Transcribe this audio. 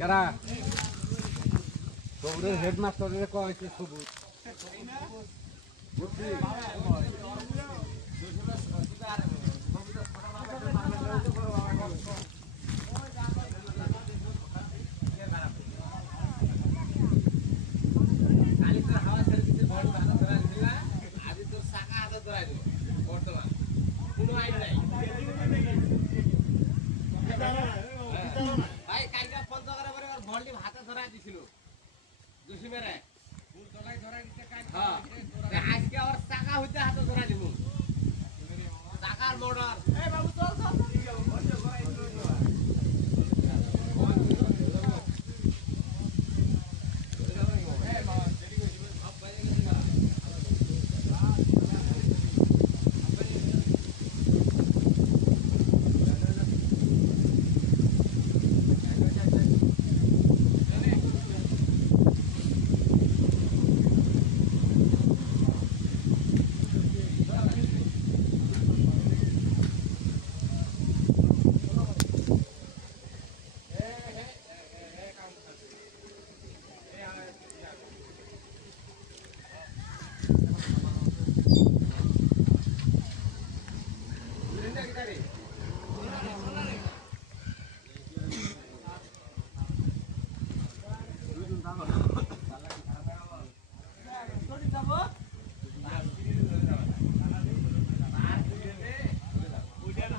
কারা তোমরা হেডমাস্টারের কয়েছে সবুজ বুঝছি কালি তোর হাওয়া ছেড়ে দিতে বড় ভালো ধরা দিল না আজ তোর সাকা হাতে ধরা দিল বর্তমান কোনো আইন নাই ভাই কালকে পঞ্চগড়ে পরে ওর বলটি হাতে ধরা দিছিল জসিমেরে ফুল তলাই ধরা দিতে কাজ হ্যাঁ আজকে ওর চাকা হইতে হাতে ধরা দিব চাকার মোটর এই বাবু চল চল